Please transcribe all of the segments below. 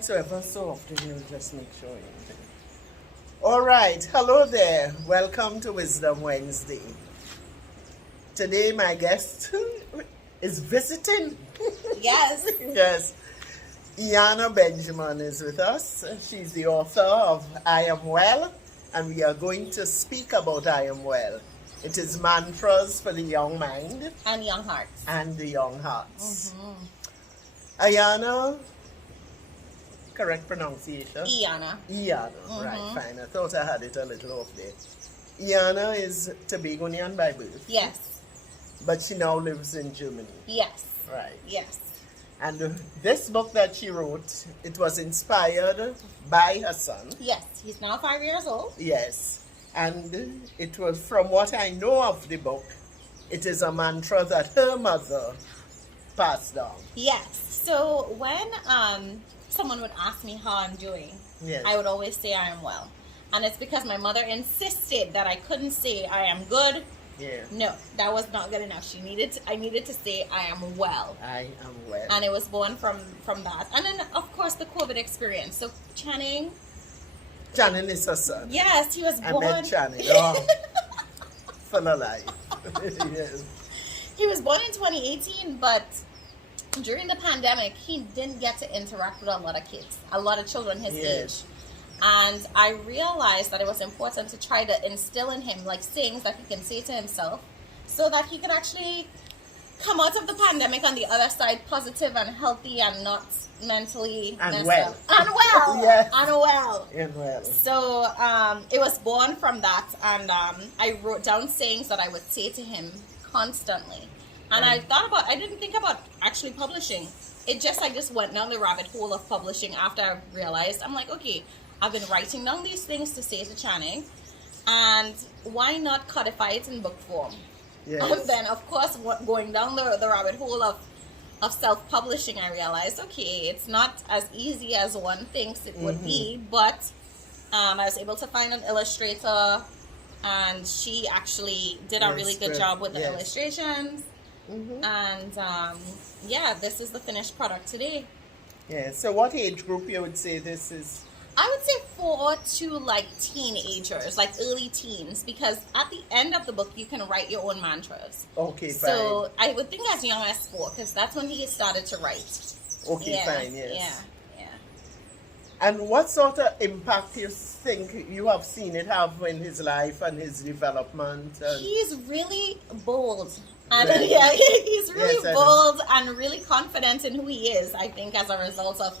So ever so often you just make sure you. All right, hello there. Welcome to Wisdom Wednesday. Today my guest is visiting. Yes. Yes. Iana Benjamin is with us. She's the author of I Am Well, and we are going to speak about I Am Well. It is mantras for the young mind And young hearts. and the young hearts. Iana, correct pronunciation? Iana. Right, fine. I thought I had it a little off there. Iana is Tobagonian by birth. Yes. But she now lives in Germany. Yes. Right. Yes. And this book that she wrote, it was inspired by her son. Yes. He's now 5 years old. Yes. And it was, from what I know of the book, it is a mantra that her mother passed down. Yes. So when someone would ask me how I'm doing, Yes. I would always say I am well. And it's because my mother insisted that I couldn't say I am good. Yeah. No, that was not good enough. I needed to say I am well. I am well. And it was born from that. And then, of course, the COVID experience. So Channing is her son. Yes, he was born. I met Channing. Oh, full of life. Yes. He was born in 2018, but during the pandemic, he didn't get to interact with a lot of kids, a lot of children his age. And I realized that it was important to try to instill in him like things that he can say to himself so that he could actually come out of the pandemic on the other side positive and healthy and not mentally And messed well. up. And well. Yes. And well. And well. So it was born from that, and I wrote down sayings that I would say to him constantly. And I didn't think about actually publishing. I just went down the rabbit hole of publishing after I realized, I'm like, okay, I've been writing down these things to say to Channing, and why not codify it in book form? Yes. And then, of course, going down the rabbit hole of self-publishing, I realized, okay, it's not as easy as one thinks it would be, but I was able to find an illustrator, and she actually did a really good job with the illustrations. And this is the finished product today. Yeah. So what age group you would say this is? I would say 4 to like teenagers, like early teens, because at the end of the book you can write your own mantras. Okay, fine. So I would think as young as 4, because that's when he started to write. Okay, fine, yes. Yeah. And what sort of impact you think you have seen it have in his life and his development? He's really bold. And Right. he's really Yes, bold and really confident in who he is, I think, as a result of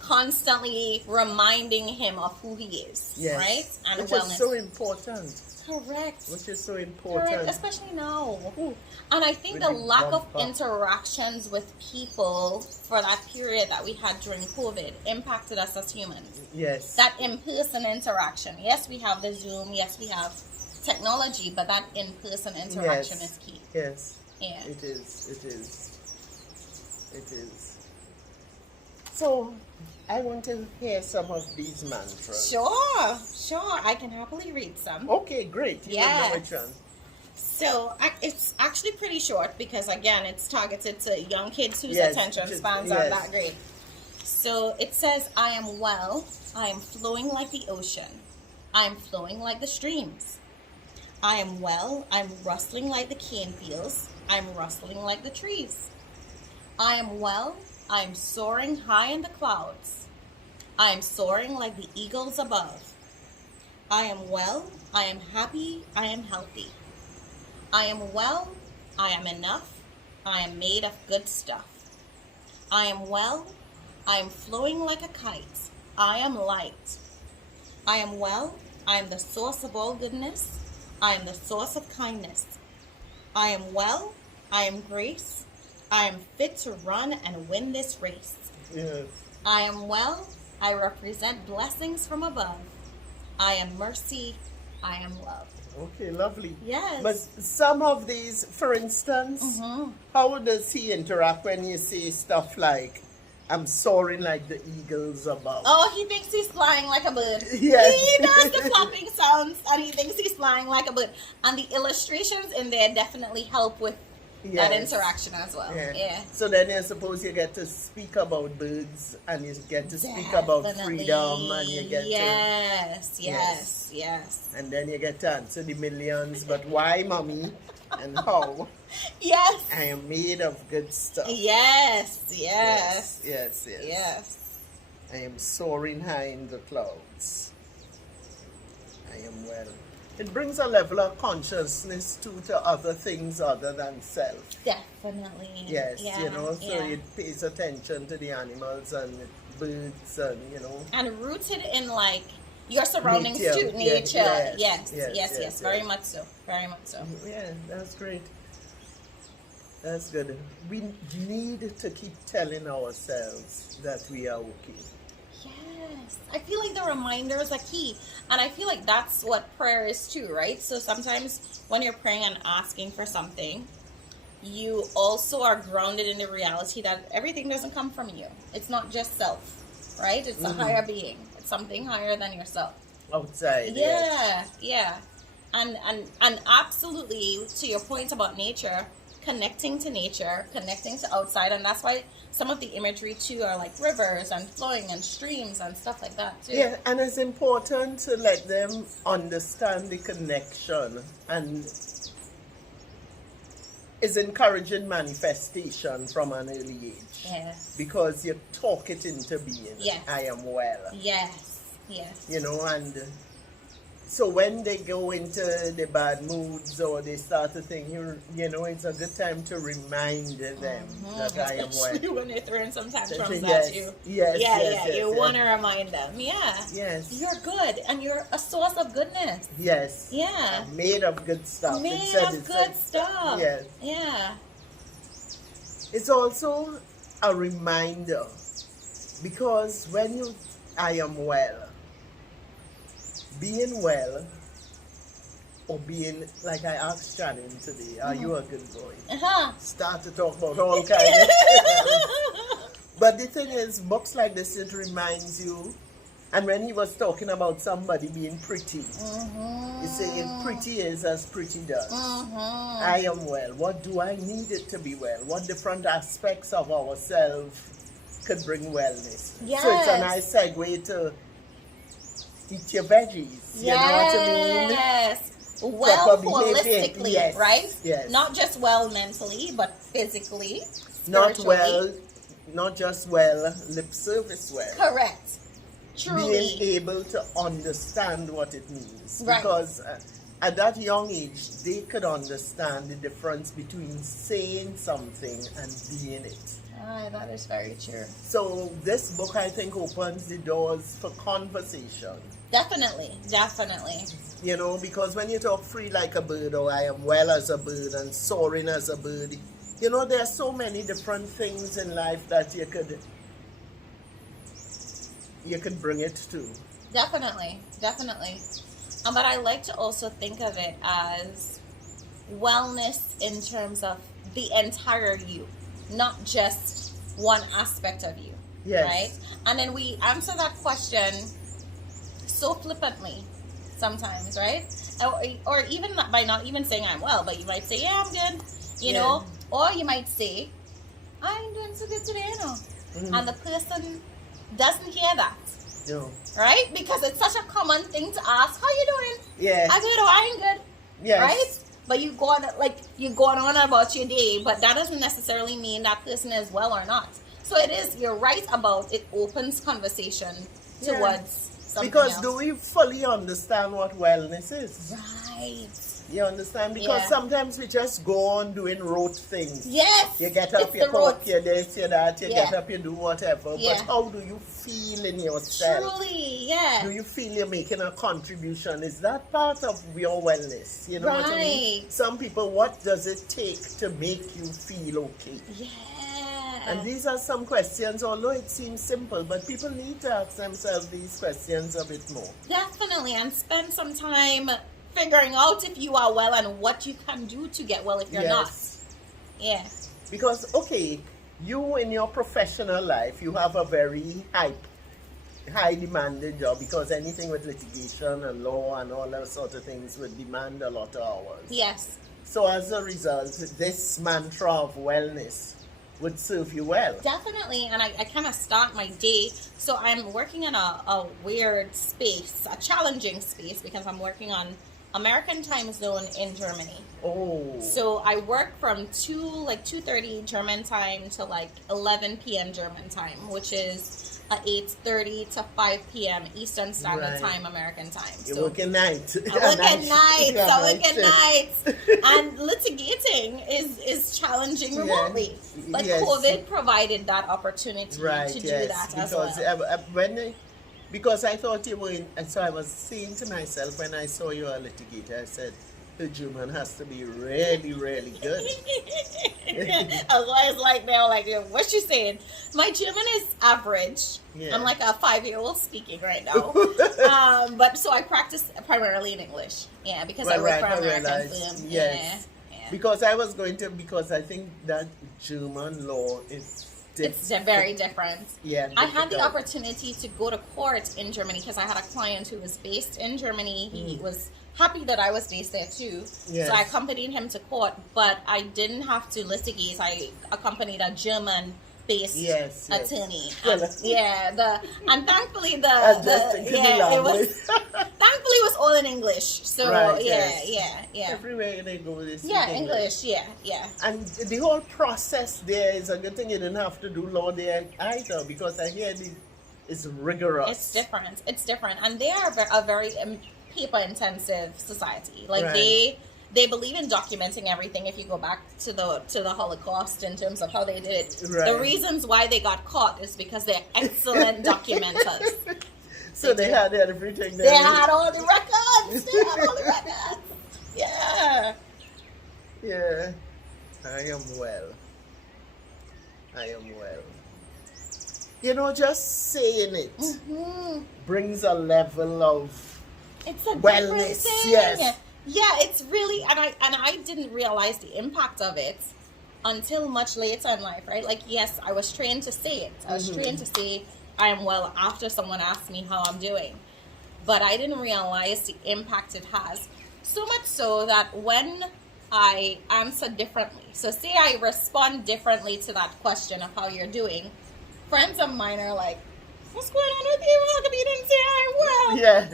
constantly reminding him of who he is. Yes. Right? And which wellness. is so important. Correct. Which is so important. Correct, especially now. And I think With the the lack of bumper. interactions with people for that period that we had during COVID impacted us as humans. Yes. That in-person interaction. Yes, we have the Zoom. Yes, we have technology, but that in-person interaction is key. Yes. Yeah. It is. It is. It is. So, I want to hear some of these mantras. Sure. I can happily read some. Okay, great. You Yes. know which one. So it's actually pretty short because, again, it's targeted to young kids whose Yes, attention just- spans yes. aren't that great. So it says, I am well. I am flowing like the ocean. I am flowing like the streams. I am well. I'm rustling like the cane fields. I'm rustling like the trees. I am well. I am soaring high in the clouds. I am soaring like the eagles above. I am well. I am happy. I am healthy. I am well. I am enough. I am made of good stuff. I am well. I am flowing like a kite. I am light. I am well. I am the source of all goodness. I am the source of kindness. I am well. I am grace. I am fit to run and win this race. Yes. I am well. I represent blessings from above. I am mercy. I am love. Okay, lovely. Yes. But some of these, for instance, how does he interact when you say stuff like, I'm soaring like the eagles above? Oh, he thinks he's flying like a bird. Yes. He does the flapping sounds and he thinks he's flying like a bird. And the illustrations in there definitely help with that Yes. interaction as well. Yeah. So then I suppose you get to speak about birds, and you get to speak about Definitely. freedom, and you get yes, to and then you get to answer the millions. But why, mommy, and how? Yes. I am made of good stuff. Yes. I am soaring high in the clouds. I am well. It brings a level of consciousness too to other things other than self. Definitely. Yes, Yeah, so yeah. it pays attention to the animals and the birds and, And rooted in like your surroundings Nature. too, nature. Yes. Yes. Very much so. Very much so. Yeah, that's great. That's good. We need to keep telling ourselves that we are okay. Yes. I feel like the reminders are key. And I feel like that's what prayer is too, right? So sometimes when you're praying and asking for something, you also are grounded in the reality that everything doesn't come from you. It's not just self, right? It's a higher being. It's something higher than yourself. Outside. Yeah. And absolutely, to your point about nature, connecting to nature, connecting to outside, and that's why some of the imagery too are like rivers and flowing and streams and stuff like that too. Yeah, and it's important to let them understand the connection, and is encouraging manifestation from an early age. Yes. Because you talk it into being. Yes. I am well. Yes. And so when they go into the bad moods or they start to think, it's a good time to remind them that I am well. Especially when they're throwing some tantrums Yes. at you. Yes. You want to remind them. Yeah. Yes. You're good and you're a source of goodness. Yes. Yeah. Made of good stuff. Made of good stuff. Yes. Yeah. It's also a reminder, because when I am well, being well, or being, like I asked Shannon today, are you a good boy? Start to talk about all kinds of stuff. But the thing is, books like this, it reminds you, and when he was talking about somebody being pretty, he said, pretty is as pretty does. I am well. What do I need it to be well? What different aspects of ourselves could bring wellness? Yes. So it's a nice segue to eat your veggies. You know what I mean? Yes. Well, holistically, yes. right? Yes. Not just well mentally, but physically. Not spiritually. not just well, lip service well. Correct. Truly. Being able to understand what it means. Right. Because at that young age, they could understand the difference between saying something and being it. That is very true. So this book, I think, opens the doors for conversation. Definitely. Because when you talk free like a bird, or I am well as a bird and soaring as a bird, there are so many different things in life that you could bring it to. Definitely. But I like to also think of it as wellness in terms of the entire you, not just one aspect of you. Yes. Right? And then we answer that question so flippantly sometimes, right? Or even by not even saying I'm well, but you might say, yeah, I'm good, you know? Or you might say, I'm doing so good today, And the person doesn't hear that. No. Right? Because it's such a common thing to ask, how you doing? Yes. I'm good or I ain't good. Yes. Right? But you're going on about your day, but that doesn't necessarily mean that person is well or not. So you're right about it opens conversation towards something because else. do we fully understand what wellness is? Right. You understand? Because sometimes we just go on doing rote things. Yes. You get up, you cook, you this, you that, you get up, you do whatever. Yeah. But how do you feel in yourself? Truly, yeah. Do you feel you're making a contribution? Is that part of your wellness? You know what I mean? Some people, what does it take to make you feel okay? Yeah. And these are some questions, although it seems simple, but people need to ask themselves these questions a bit more. Definitely, and spend some time figuring out if you are well and what you can do to get well if you're not. Yeah. Because, okay, you in your professional life, you have a very high demanded job, because anything with litigation and law and all those sort of things would demand a lot of hours. Yes. So as a result, this mantra of wellness would serve you well. Definitely, and I kind of start my day. So I'm working in a weird space, a challenging space, because I'm working on American time zone in Germany. Oh. So I work from 2:30 German time to 11 p.m. German time, which is 8:30 to 5 p.m. Eastern Standard Time, American time. You work at night. I work at nights. And litigating is challenging remotely. But COVID provided that opportunity to do that as well. Because I thought you were in, and so I was saying to myself when I saw you a litigator, I said, the German has to be really, really good. I was always like, what you saying? My German is average. Yeah. I'm like a 5-year-old speaking right now. But so I practice primarily in English. Yeah, because I work for American film. Yes. Yeah. Because I think that German law is... It's very different. Yeah, I had the opportunity to go to court in Germany because I had a client who was based in Germany. He was happy that I was based there too. Yes. So I accompanied him to court, but I didn't have to litigate. I accompanied a German-based attorney. And thankfully it was all in English. So everywhere they go, they speak English. And the whole process there is a good thing. You didn't have to do law there either, because I hear it's rigorous. It's different, and they are a very paper-intensive society. They believe in documenting everything. If you go back to the Holocaust in terms of how they did it, the reasons why they got caught is because they're excellent documenters. So they had everything. They had all the records. Yeah. Yeah. I am well. Just saying it brings a level of wellness. Yes. Yeah, it's really, and I didn't realize the impact of it until much later in life, right? Yes, I was trained to say it. I was trained to say I am well after someone asked me how I'm doing. But I didn't realize the impact it has. So much so that when I answer differently, so say I respond differently to that question of how you're doing, friends of mine are like, what's going on with you? How come you didn't say I'm well? Yeah.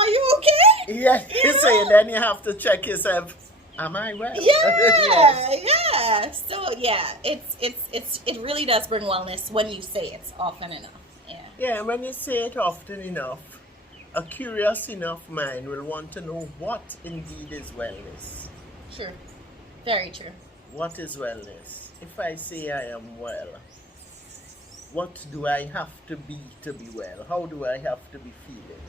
Are you okay? Yeah. So then you have to check yourself. Am I well? Yeah. So it really does bring wellness when you say it often enough. Yeah, when you say it often enough, a curious enough mind will want to know what indeed is wellness. True. Very true. What is wellness? If I say I am well, what do I have to be well? How do I have to be feeling?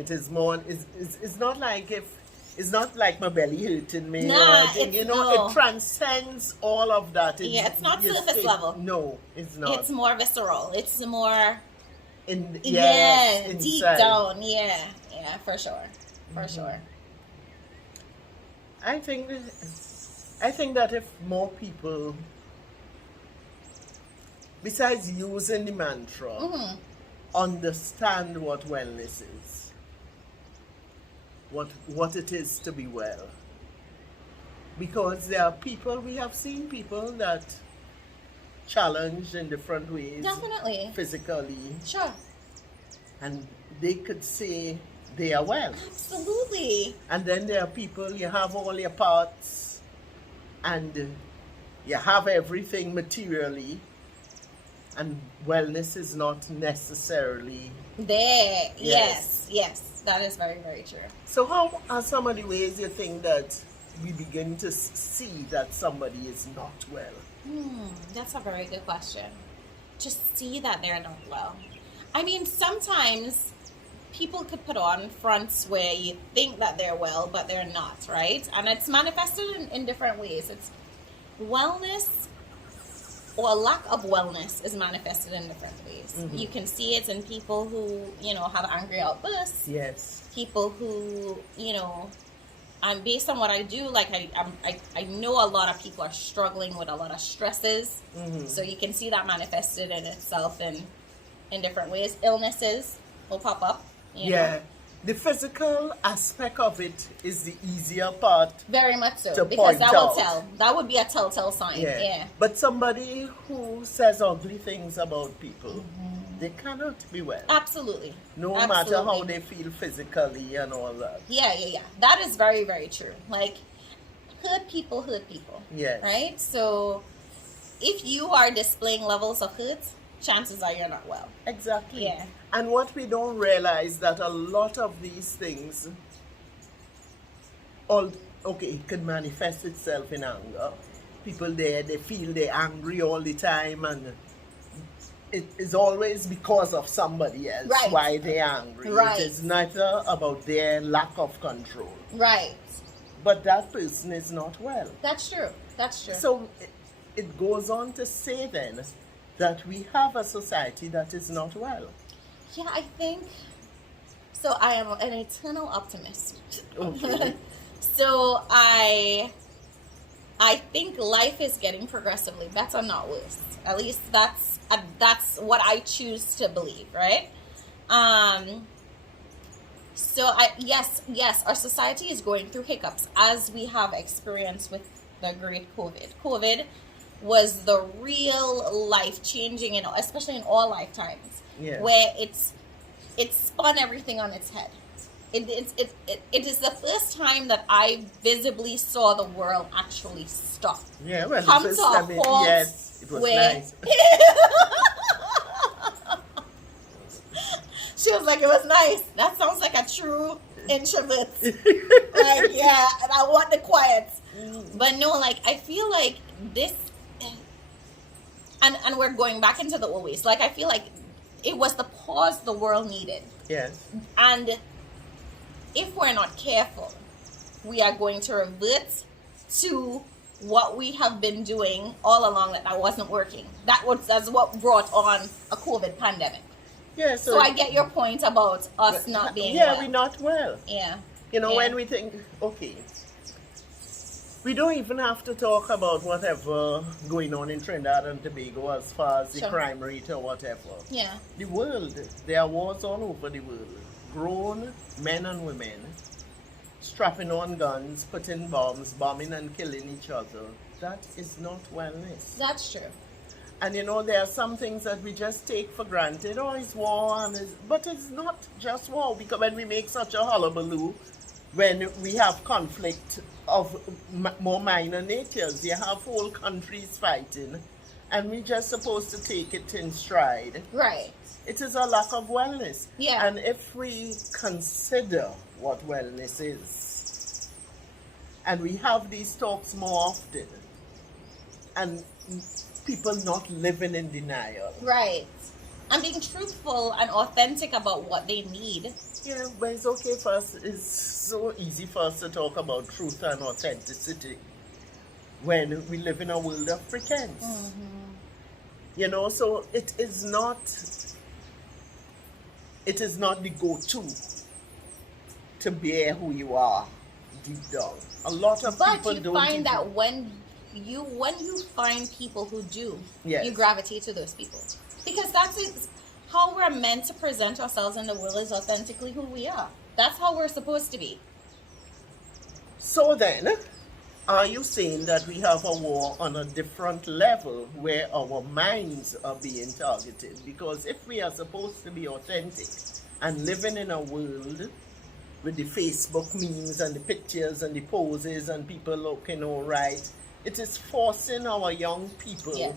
It is more, it's not like my belly hurting me. It transcends all of that. It's not surface level. No, it's not. It's more visceral. It's more deep down. Yeah, for sure. I think that if more people, besides using the mantra, understand what wellness is, what it is to be well. Because we have seen people that challenged in different ways. Definitely. Physically. Sure. And they could say they are well. Absolutely. And then there are people, you have all your parts and you have everything materially, and wellness is not necessarily there. Yes. That is very, very true. So how are some of the ways you think that we begin to see that somebody is not well? That's a very good question. Just see that they're not well. I mean, sometimes people could put on fronts where you think that they're well, but they're not, right? And it's manifested in different ways. It's wellness or lack of wellness is manifested in different ways. You can see it in people who, have angry outbursts. Yes. People who, and based on what I do, I know a lot of people are struggling with a lot of stresses. So you can see that manifested in itself in different ways. Illnesses will pop up. The physical aspect of it is the easier part. Very much so. To Because point that will out. tell. That would be a telltale sign. Yeah. But somebody who says ugly things about people, they cannot be well. Absolutely. No Absolutely. matter how they feel physically and all that. Yeah. That is very, very true. Like, hurt people. Yes. Right? So, if you are displaying levels of hurt, chances are you're not well. Exactly. Yeah. And what we don't realize that a lot of these things, it could manifest itself in anger. People there, they feel they're angry all the time, and it is always because of somebody else why they're angry. Right. It is neither about their lack of control. Right. But that person is not well. That's true. So it goes on to say then that we have a society that is not well. Yeah, I think so. I am an eternal optimist. Okay. So I think life is getting progressively better, not worse. At least that's what I choose to believe, right? So yes, our society is going through hiccups, as we have experienced with the great COVID. COVID was the real life changing, especially in all lifetimes, where it spun everything on its head. It is the first time that I visibly saw the world actually stop. Yeah, well, Come the first to a time halt. yes, it was nice. She was like, it was nice. That sounds like a true introvert. Like, yeah, and I want the quiet. But no, like, I feel like this, and we're going back into the old ways. Like, I feel like it was the pause the world needed. Yes. And if we're not careful, we are going to revert to what we have been doing all along that wasn't working. That's what brought on a COVID pandemic. Yeah, so I get your point about us not being well. Yeah, we're not well. Yeah. When we think, okay, we don't even have to talk about whatever going on in Trinidad and Tobago as far as the crime rate or whatever. Yeah. The world, there are wars all over the world. Grown men and women strapping on guns, putting bombs, bombing and killing each other. That is not wellness. That's true. And there are some things that we just take for granted. Oh, it's war, but it's not just war. Because when we make such a hullabaloo, when we have conflict of more minor natures, you have whole countries fighting, and we're just supposed to take it in stride. Right. It is a lack of wellness. Yeah. And if we consider what wellness is, and we have these talks more often, and people not living in denial. Right. And being truthful and authentic about what they need. Yeah, but it's okay for us. It's so easy for us to talk about truth and authenticity when we live in a world of pretense. Mm-hmm. So it is not the go-to to bear who you are deep down. A lot of people don't. But you find that when you find people who do, you gravitate to those people. Because that's how we're meant to present ourselves in the world, is authentically who we are. That's how we're supposed to be. So then, are you saying that we have a war on a different level where our minds are being targeted? Because if we are supposed to be authentic and living in a world with the Facebook memes and the pictures and the poses and people looking all right, it is forcing our young people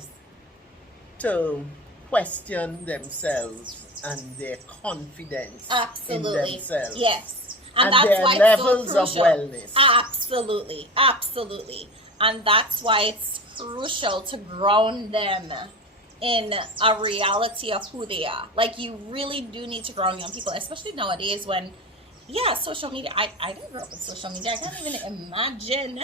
to question themselves and their confidence in themselves. Yes. And that's their why levels it's so crucial. of wellness. Absolutely. And that's why it's crucial to ground them in a reality of who they are. Like, you really do need to ground young people, especially nowadays when, social media. I didn't grow up with social media. I can't even imagine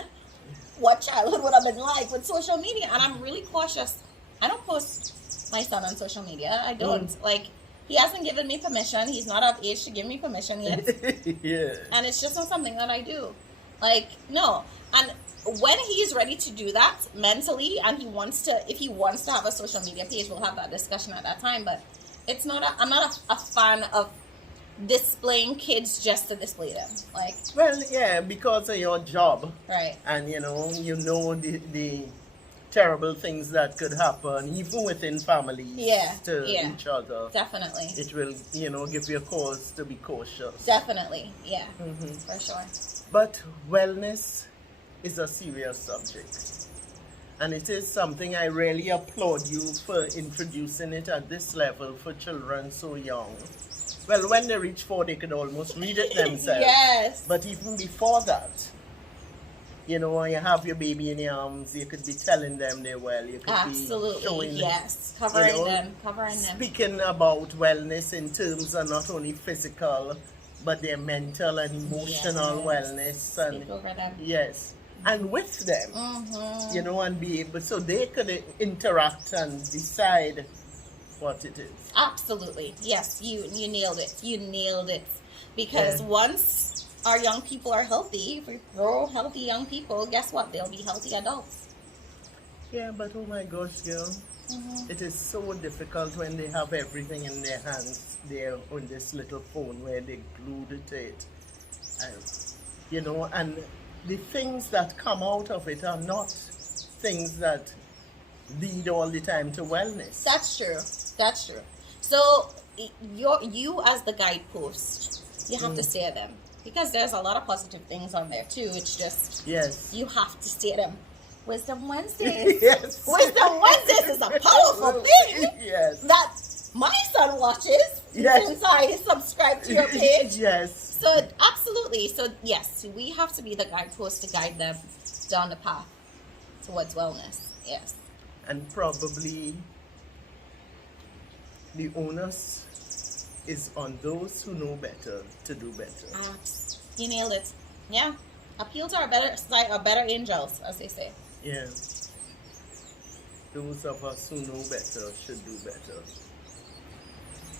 what childhood would have been like with social media. And I'm really cautious. I don't post my son on social media. I don't. Like, he hasn't given me permission. He's not of age to give me permission yet. And it's just not something that I do. Like, no. And when he's ready to do that mentally, and if he wants to have a social media page, we'll have that discussion at that time. But I'm not a fan of displaying kids just to display them. Like, Well, yeah, because of your job, right. and you know the terrible things that could happen, even within families, to each other. Definitely. It will, give you a cause to be cautious. Definitely, yeah, for sure. But wellness is a serious subject. And it is something I really applaud you for introducing it at this level for children so young. Well, when they reach 4, they could almost read it themselves. Yes. But even before that, when you have your baby in your arms, you could be telling them they're well. You could Absolutely, be showing, yes. Covering them. Speaking about wellness in terms of not only physical, but their mental and emotional wellness. And speak over them. Yes. And with them, and be able, so they could interact and decide what it is. Absolutely. Yes, you nailed it. You nailed it. Because once our young people are healthy, if we grow healthy young people, guess what? They'll be healthy adults. Yeah, but oh my gosh, girl. It is so difficult when they have everything in their hands there on this little phone where they glued to it. And the things that come out of it are not things that lead all the time to wellness. That's true. So you as the guidepost, you have to steer them, because there's a lot of positive things on there too. It's just you have to steer them. Wisdom Wednesdays. Yes. Wisdom Wednesdays is a powerful thing. Yes. That my son watches since I subscribe to your page. Yes. So absolutely. So yes, we have to be the guidepost to guide them down the path towards wellness. Yes. And probably the onus is on those who know better to do better. You nailed it. Yeah. Appeal to our better side, our better angels, as they say. Yeah. Those of us who know better should do better.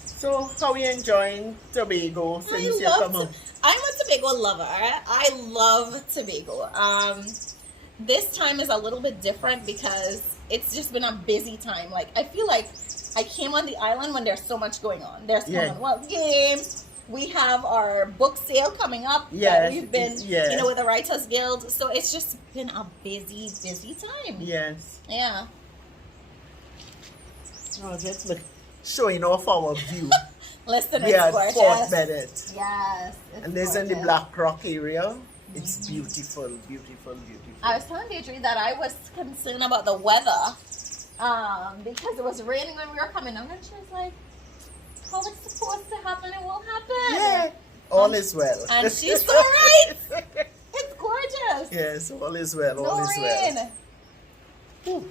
So, how are you enjoying Tobago since you come up? I'm a Tobago lover. I love Tobago. This time is a little bit different because it's just been a busy time. Like, I feel like I came on the island when there's so much going on. There's Commonwealth Games. We have our book sale coming up. That we've been, with the Writers Guild. So it's just been a busy, busy time. Yes. Yeah. Oh, just look, showing off our view. Listen, we it's are at gorgeous. Fort Bennett. Yes. And there's in the Black Rock area. It's beautiful, beautiful, beautiful. I was telling Deidre that I was concerned about the weather because it was raining when we were coming on, and she was like, how it's supposed to happen, it will happen. Yeah, all is well. And she's so right. It's gorgeous. Yes, all is well, all is well. Whew.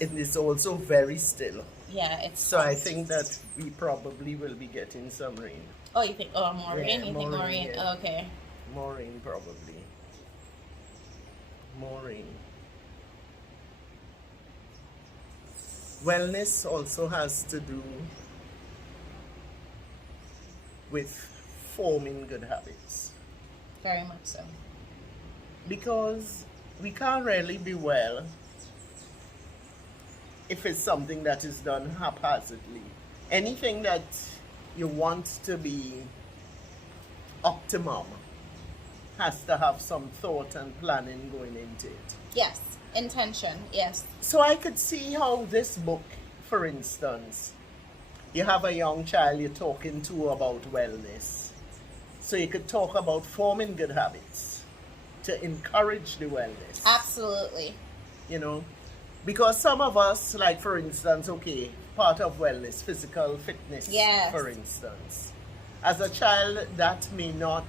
It is also very still. Yeah, it's so I think that we probably will be getting some rain. Oh, you think, more rain? You think more rain? Yeah. Okay. More rain, probably. More rain. Wellness also has to do with forming good habits. Very much so. Because we can't really be well if it's something that is done haphazardly. Anything that you want to be optimum has to have some thought and planning going into it. Yes, intention, yes. So I could see how this book, for instance, you have a young child you're talking to about wellness. So you could talk about forming good habits to encourage the wellness. Absolutely. Because some of us, like for instance, part of wellness, physical fitness, for instance. As a child, that may not,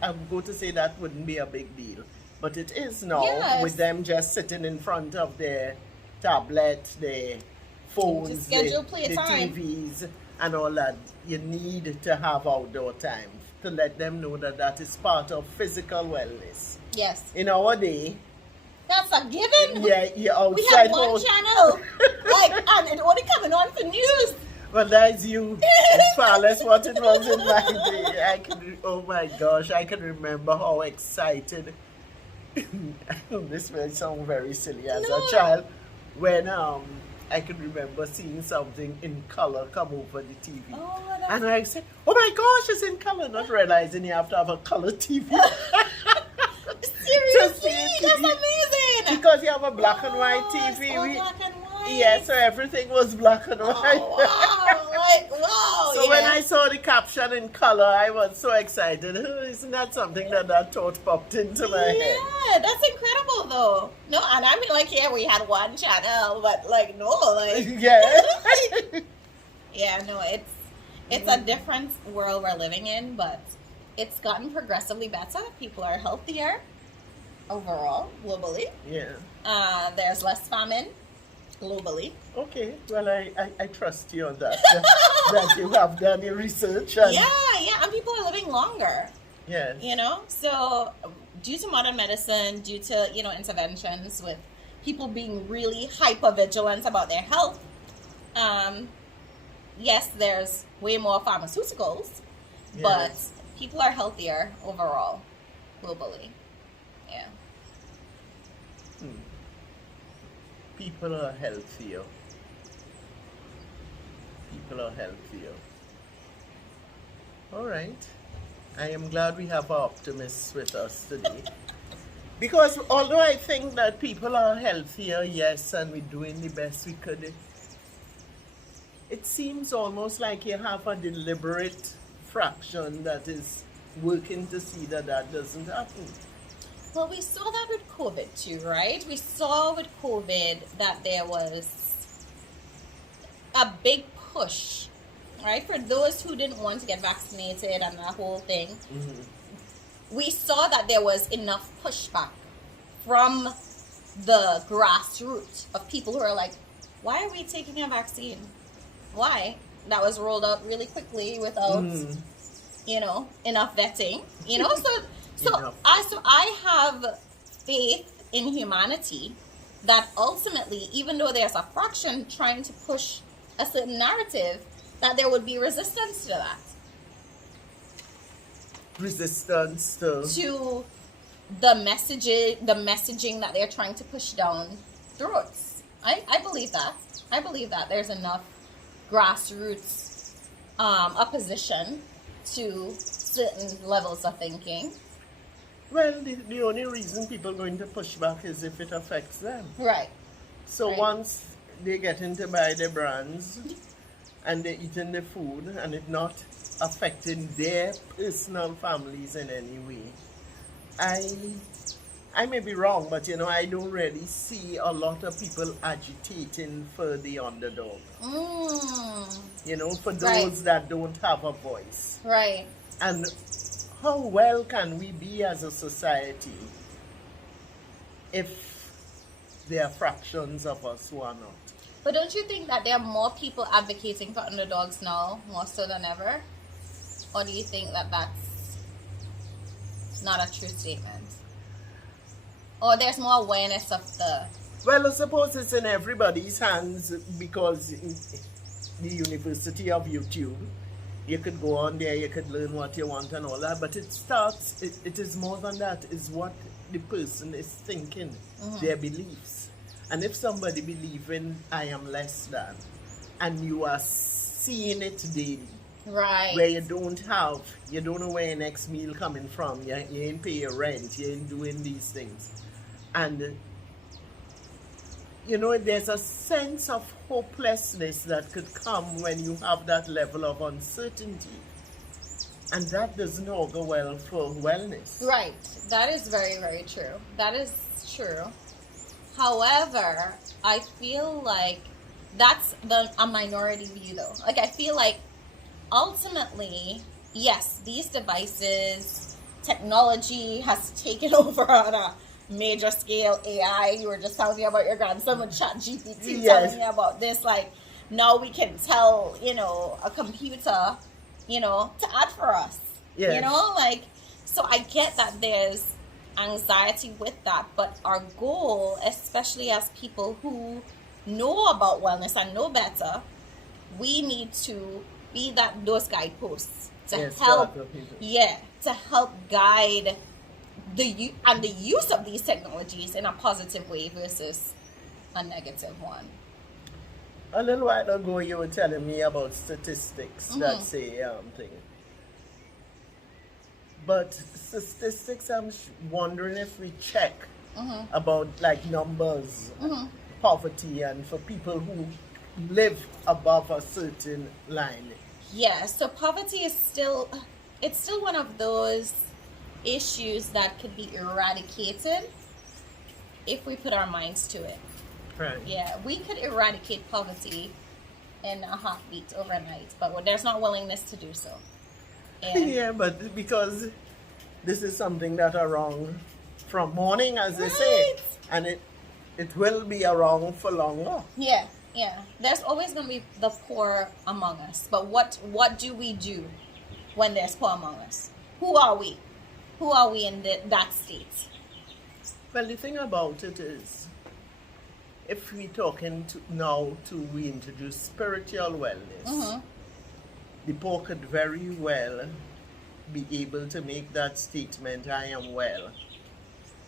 I'm going to say that wouldn't be a big deal. But it is now, with them just sitting in front of their tablet, their phones, the TVs, and all that. You need to have outdoor time to let them know that that is part of physical wellness. Yes. In our day, that's a given. Yeah, you're outside. We have one channel, and it only coming on for news. Well, that's you. As far as what it was in my day, oh my gosh, I can remember how excited. This may sound very silly as a child, when I could remember seeing something in color come over the TV. Oh, that's... And I said, oh my gosh, it's in color, not realizing you have to have a color TV. Seriously? That's amazing! Because you have a black and white TV. Black and white. Yeah, so everything was black and white. Oh, wow. Like, wow. So when I saw the caption in color, I was so excited. Isn't that something that thought popped into my head? Yeah, that's incredible though. No, and I mean, like, yeah, we had one channel, but like, no, like, yeah. yeah, no, it's a different world we're living in, but it's gotten progressively better. People are healthier overall, globally. Yeah. There's less famine globally. Okay, well, I trust you on that. That you have done your research. And Yeah, and people are living longer. Yeah. You know, so due to modern medicine, due to, you know, interventions with people being really hyper vigilant about their health, yes, there's way more pharmaceuticals, but people are healthier overall, globally. Yeah. People are healthier. People are healthier. All right. I am glad we have our optimists with us today. Because although I think that people are healthier, yes, and we're doing the best we could, it seems almost like you have a deliberate fraction that is working to see that doesn't happen. Well, we saw that with COVID too, right? We saw with COVID that there was a big push, right? For those who didn't want to get vaccinated and that whole thing, we saw that there was enough pushback from the grassroots of people who are like, why are we taking a vaccine? Why? That was rolled out really quickly without, you know, enough vetting, you know? So I have faith in humanity that ultimately, even though there's a fraction trying to push a certain narrative, that there would be resistance to that. Resistance to the messaging that they're trying to push down throats. I believe that. I believe that there's enough grassroots opposition to certain levels of thinking. Well, the only reason people are going to push back is if it affects them. Right. So right. Once they get in to buy their brands and they're eating the food and it's not affecting their personal families in any way, I may be wrong, but you know, I don't really see a lot of people agitating for the underdog. You know, for those that don't have a voice. Right. And how well can we be as a society if there are fractions of us who are not? But don't you think that there are more people advocating for underdogs now, more so than ever? Or do you think that that's not a true statement? Or there's more awareness of the... Well, I suppose it's in everybody's hands because the University of YouTube, you could go on there, you could learn what you want and all that, but it is more than that, is what the person is thinking, their beliefs. And if somebody believing I am less than, and you are seeing it daily, right, where you don't know where your next meal coming from, you ain't pay your rent, you ain't doing these things. And you know, there's a sense of hopelessness that could come when you have that level of uncertainty. And that doesn't augur well for wellness. Right. That is very, very true. That is true. However, I feel like that's a minority view though. Like, I feel like ultimately, yes, these devices, technology has taken over on a major scale. AI, you were just telling me about your grandson with ChatGPT, telling me about this. Like, now we can tell, you know, a computer, you know, to add for us. You know, like, so I get that there's anxiety with that, but our goal, especially as people who know about wellness and know better, we need to be those guideposts to help guide the use of these technologies in a positive way versus a negative one. A little while ago, you were telling me about statistics that say thing. But statistics, I'm wondering if we check about like numbers, poverty, and for people who live above a certain line. Yeah, so poverty is still, it's still one of those issues that could be eradicated if we put our minds to it. Right. Yeah, we could eradicate poverty in a heartbeat overnight, but there's not willingness to do so. And Yeah, but because this is something that are wrong from morning, as they say, Right. and it will be around for longer. yeah, there's always going to be the poor among us. But what do we do when there's poor among us? Who are we? Who are we in that state? Well, the thing about it is, if we talking to we introduce spiritual wellness, the poor could very well be able to make that statement, I am well,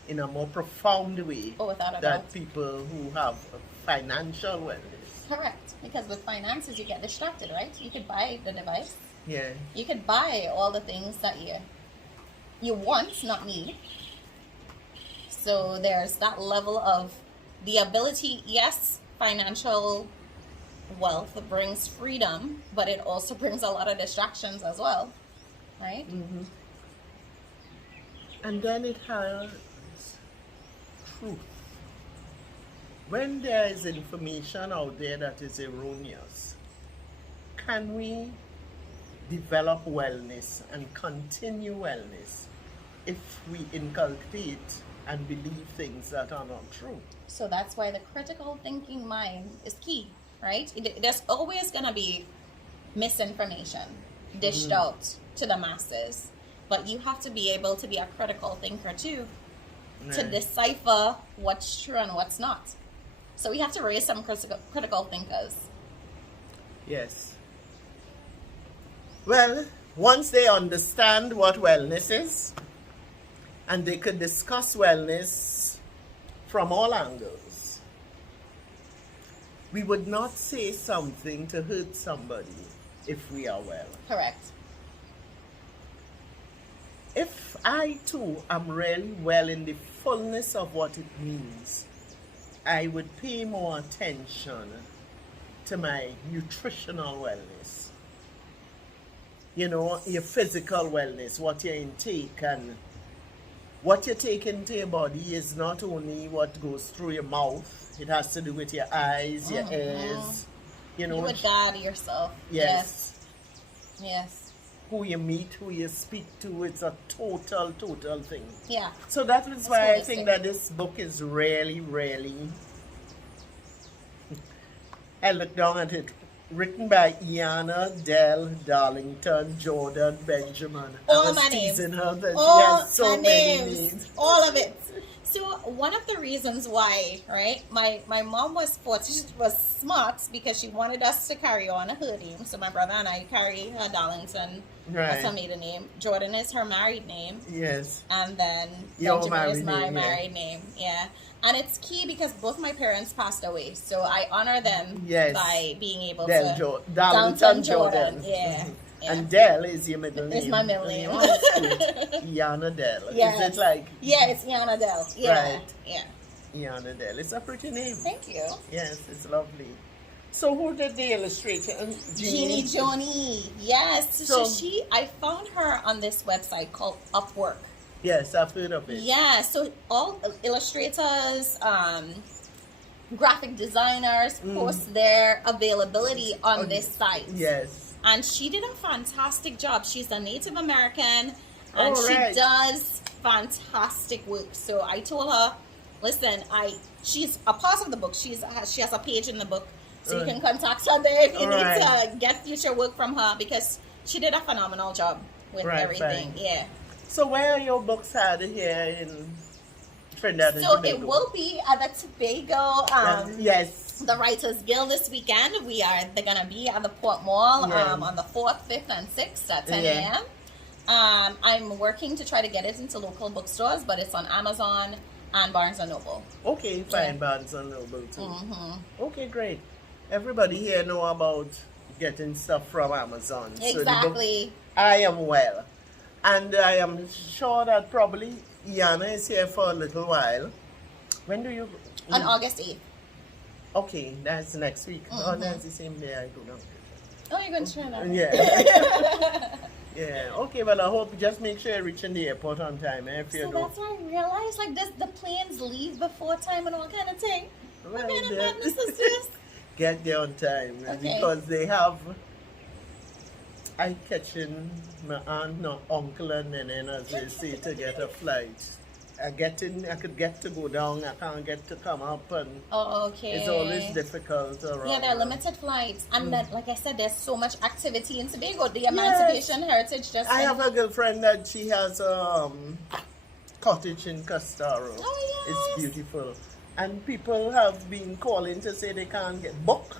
in a more profound way Oh, without a than doubt. people who have financial wellness. Correct. Because with finances, you get distracted, right? You could buy the device. Yeah. You could buy all the things that you want, not need. So there's that level of the ability. Yes, financial wealth brings freedom, but it also brings a lot of distractions as well, right? And then it has truth. When there is information out there that is erroneous, can we develop wellness and continue wellness if we inculcate and believe things that are not true? So that's why the critical thinking mind is key, right? There's always going to be misinformation dished out to the masses, but you have to be able to be a critical thinker too, to Right. decipher what's true and what's not. So we have to raise some critical thinkers. Yes. Well, once they understand what wellness is, and they could discuss wellness from all angles, we would not say something to hurt somebody if we are well. Correct. If I too am really well in the fullness of what it means, I would pay more attention to my nutritional wellness. You know, your physical wellness, what you intake, and what you take into your body is not only what goes through your mouth, it has to do with your eyes, your ears, you know. You would guard yourself. Yes. Yes. Who you meet, who you speak to, it's a total thing. Yeah. So that is why I holistic. think that this book is really, I look down at it, written by Iana Del Darlington, Jordan Benjamin. All I was my names. teasing her that All she has so my many names. All of it. So one of the reasons why, right, my mom was smart because she wanted us to carry on her name. So my brother and I carry her Darlington as her Right. maiden name. Jordan is her married name. Yes. And then Your Benjamin is married my name, yeah. married name. Yeah. And it's key because both my parents passed away. So I honor them Yes. by being able Del to Darlington Jordan. Yeah. Yeah. And Del is your middle name. It's my middle name. Oh, that's good. Iana Del. Yes. Is it like Yeah, it's Iana Del. Yeah. Right. Yeah. Iana Del? It's a pretty name. Thank you. Yes, it's lovely. So who did the illustration? Jeannie Joni. Yes. So- I found her on this website called Upwork. Yes, I've heard of it. Yeah, so all illustrators, graphic designers post their availability on this site. Yes. And she did a fantastic job. She's a Native American and Oh, she right. does fantastic work. So I told her, listen, she's a part of the book. She has a page in the book. So you can contact her there if you need Right. to get future work from her because she did a phenomenal job with Right, everything. right. Yeah. So where are your books had here in Trinidad and So Tobago? it will be at the Tobago, yes. the Writers Guild this weekend. They're gonna be at the Port Mall Yeah. on the 4th, 5th, and 6th at 10 Yeah. a.m. I'm working to try to get it into local bookstores, but it's on Amazon and Barnes and Noble. Okay, fine, Yeah. Barnes and Noble too. Okay, great. everybody here know about getting stuff from Amazon. Exactly. I Am Well. And I am sure that probably Iana is here for a little while. When do you... On August 8th. Okay, that's next week. Oh, that's the same day I go down. Oh, you're going to Trinidad? Yeah. Yeah. Okay, well, I hope just make sure you reach in the airport on time. If you So that's why I realized, like, this, the planes leave before time and all kind of thing. What kind of madness is this? Get there on time. Okay. Because they have... I catching my aunt, no, uncle and nene, as they say, to get a flight. I could get to go down, I can't get to come up, and Oh, okay. it's always difficult around. Yeah, they're limited flights. And then, like I said, there's so much activity in Tobago. The Emancipation Heritage just... I have a girlfriend that she has a cottage in Castaro. Oh, yes. It's beautiful. And people have been calling to say they can't get booked.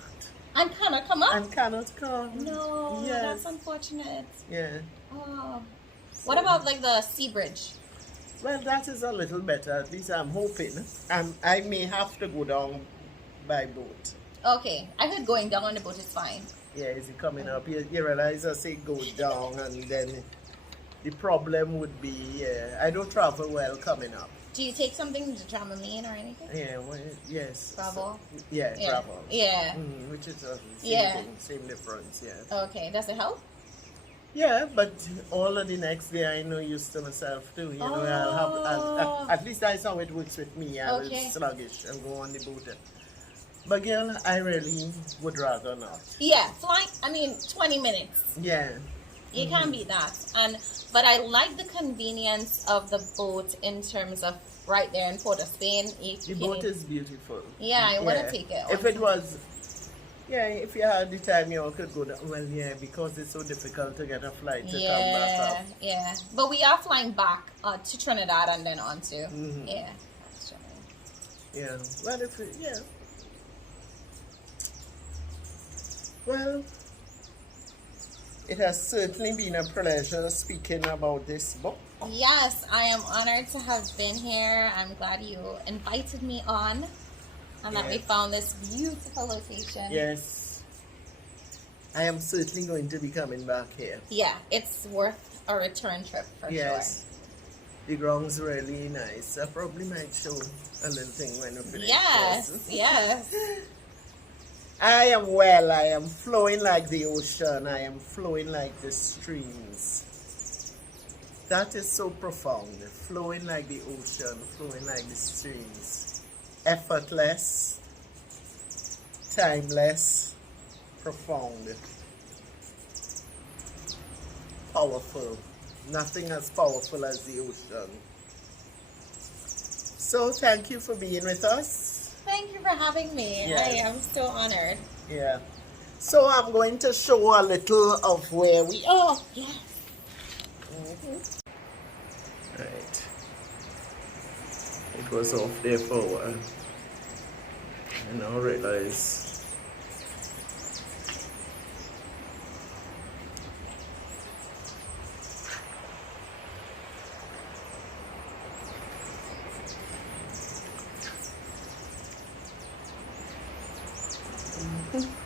And cannot come up? And cannot come. No, Yes. that's unfortunate. Yeah. Oh. What about, like, the sea bridge? Well, that is a little better. At least I'm hoping. I may have to go down by boat. Okay. I heard going down on the boat is fine. Yeah, is it coming up? You realize I say go down, and then the problem would be I don't travel well coming up. Do you take something to Dramamine or anything? Yeah, well, yes. Bravo? Yeah, travel. Yeah. Which is the same Yeah. thing, same difference, yeah. Okay. Does it help? Yeah, but all of the next day I know used to myself too. You know, I'll have, at least that's how it works with me. I Okay. was sluggish and go on the boat. But girl, I really would rather not. Yeah. Flight, 20 minutes. Yeah. You can't beat that. But I like the convenience of the boat in terms of right there in Port of Spain. The boat is beautiful. Yeah, I want to take it. If it was, if you had the time, you all could go down. Well, yeah, because it's so difficult to get a flight to come back up. Yeah. But we are flying back to Trinidad and then on to, yeah. That's true. Yeah. Well, Well, it has certainly been a pleasure speaking about this book. Yes, I am honored to have been here. I'm glad you invited me on and that we found this beautiful location. Yes. I am certainly going to be coming back here. Yeah, it's worth a return trip for sure. The ground's really nice. I probably might show a little thing when we finish. Yes. I am well. I am flowing like the ocean. I am flowing like the streams. That is so profound. Flowing like the ocean, flowing like the streams. Effortless, timeless, profound, powerful. Nothing as powerful as the ocean. So thank you for being with us. Thank you for having me. Yes. I am so honored. Yeah. So I'm going to show a little of where we are. Yes. Right. It was off there for a while. I now realize. Mm-hmm.